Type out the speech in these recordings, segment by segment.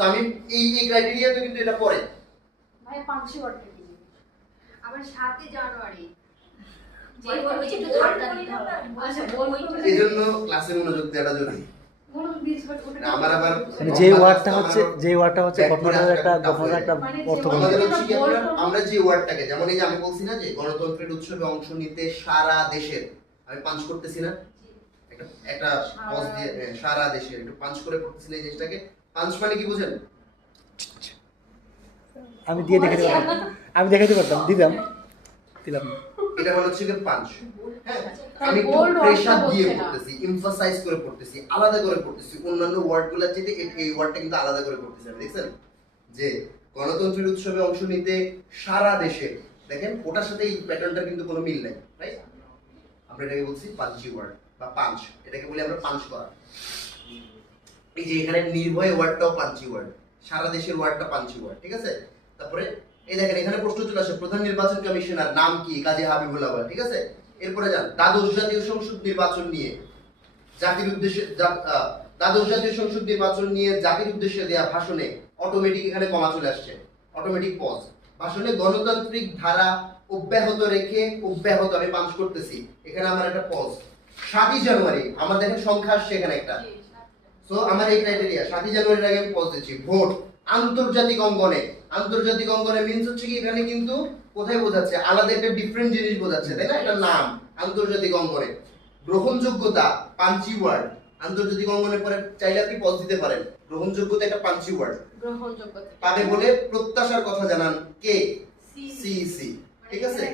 তো আমি এই ক্রাইটেরিয়া তো কিন্তু এটা পড়ে ভাই 5 ওয়ার্ডটা কি আবার 7 জানুয়ারি যে বলবে একটু ধারটা দিতে হবে আচ্ছা বলবো এইজন্য ক্লাসে মনোযোগ দেওয়াটা জরুরি বলুন 20 ওয়ার্ড ওটা আমার আবার মানে যে ওয়ার্ডটা হচ্ছে ঘটনার একটা অর্থ আমাদের বলে। হচ্ছে কি আমরা যে ওয়ার্ডটাকে যেমন এই যে আমি বলছি না যে গণতন্ত্রের উৎসবে অংশ নিতে সারা দেশের আমি পাঞ্চ করতেছি না একটা পজ দিয়ে সারা দেশের একটু পাঞ্চ করে পড়তেছি না এই জিনিসটাকে পাঞ্চ মানে কি বুঝেন আমি দেখাতে পারতাম দিলাম না। এটা মানে হচ্ছে কি পাঞ্চ হ্যাঁ তাহলে আমি একটু bold প্রেসার ওয়ার্ডটা দিয়ে বলছে না। পড়তেছি এমফাসাইজ করে পড়তেছি আলাদা করে পড়তেছি অন্যান্য ওয়ার্ডগুলোর চেয়ে এই ওয়ার্ডটা কিন্তু আলাদা করে পড়তেছি আমি দেখছেন যে গণতন্ত্রের উৎসবে অংশ নিতে সারা দেশে দেখেন ওটার সাথে এই প্যাটার্নটার কিন্তু কোনো মিল নাই রাইট আমরা এটাকে বলছি পাঞ্চি ওয়ার্ড বা পাঞ্চ এটাকে বলি আমরা পাঞ্চ করা এই যে এখানে নির্ভয় ওয়ার্ডটাও পাঞ্চি ওয়ার্ড সারা দেশের ওয়ার্ডটা পাঞ্চি ওয়ার্ড ঠিক আছে তারপরে এই দেখেন এখানে প্রশ্ন চলে আসে প্রধান নির্বাচন কমিশনার নাম কি কাজী হাবিবুল্লাহ ঠিক আছে এরপরে যান দ্বাদশ জাতীয় সংসদ নির্বাচন নিয়ে জাতির উদ্দেশ্যে দ্বাদশ জাতীয় সংসদ নির্বাচন নিয়ে জাতির উদ্দেশ্যে দেয়া ভাষণে অটোমেটিক এখানে কমা চলে আসছে অটোমেটিক পজ ভাষণে গণতান্ত্রিক ধারা অব্যাহত রেখে অব্যাহত আমি পাঞ্চ করতেছি এখানে আমার একটা পজ 7 জানুয়ারি আমার দেখেন সংখ্যা আসছে এখানে একটা সো আমার এই ক্রাইটেরিয়া 7 জানুয়ারির আগে আমি পজ দিচ্ছি ভোট আন্তর্জাতিক অঙ্গনে মিন্স হচ্ছে কি এখানে কিন্তু কোথায় বোঝাচ্ছে আলাদা একটা ডিফারেন্ট জিনিস বোঝাচ্ছে তাই না এটা নাম আন্তর্জাতিক অঙ্গনে গ্রহণযোগ্যতা পাঞ্চি ওয়ার্ড আন্তর্জাতিক অঙ্গনের পরে চাইলে আপনি পজ দিতে পারেন গ্রহণযোগ্যতা এটা পাঞ্চি ওয়ার্ড গ্রহণযোগ্যতা পাবে বলে প্রত্যাশার কথা জানান কে সিসি ঠিক আছে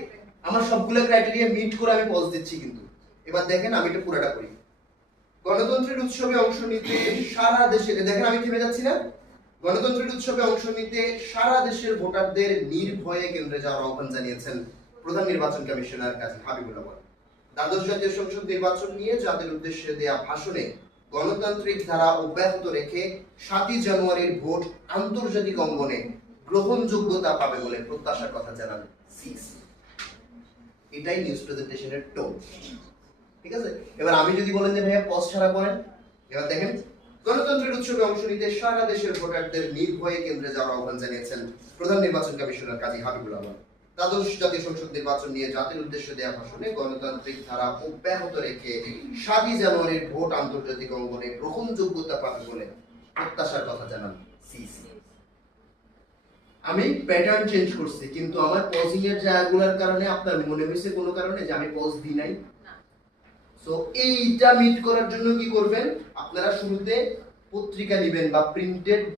আমার সবগুলো ক্রাইটেরিয়া মিট করে আমি পজ দিচ্ছি কিন্তু এবার দেখেন আমি এটা পুরোটা করি গণতন্ত্রের উৎসবে অংশ নিতে সারা দেশে দেখেন আমি থেমে যাচ্ছি না গণতন্ত্রের উৎসবে অংশ নিতে সারা দেশের ভোটারদের নির্ভয়ে কেন্দ্রে যাওয়ার আহ্বান জানিয়েছেন প্রধান নির্বাচন কমিশনার কাজী হাবিবুল্লাহ দ্বাদশ জাতীয় সংসদ নির্বাচন নিয়ে জাতির উদ্দেশ্যে দেয়া ভাষণে গণতান্ত্রিক ধারা অব্যাহত রেখে 7 জানুয়ারির ভোট আন্তর্জাতিক অঙ্গনে গ্রহণযোগ্যতা পাবে বলে প্রত্যাশার কথা জানান সিসি এটাই নিউজ প্রেজেন্টেশনের টোন ঠিক আছে এবার আমি যদি বলেন যে ভাইয়া পজ ছাড়া করেন এবার দেখেন গণতন্ত্রের উৎসবে অংশ নিতে সারা দেশের ভোটারদের নির্ভয়ে কেন্দ্রে যাওয়ার আহ্বান জানিয়েছেন প্রধান নির্বাচন কমিশনার কাজী হাবিবুল্লাহ দ্বাদশ জাতীয় সংসদ নির্বাচন নিয়ে জাতির উদ্দেশ্যে দেয়া ভাষণে গণতান্ত্রিক ধারা অব্যাহত রেখে 7 জানুয়ারির ভোট আন্তর্জাতিক অঙ্গনে গ্রহণযোগ্যতা পাবে বলে প্রত্যাশার কথা জানান সিসি আমি প্যাটার্ন চেঞ্জ করছি কিন্তু আমার পজিং এর জায়গাগুলোর কারণে আপনার মনে হয়েছে কোনো কারণে যে আমি পজ দিই নাই সো এইটা মিট করার জন্য কি করবেন আপনারা শুরুতে পত্রিকা নেবেন বা প্রিন্টেড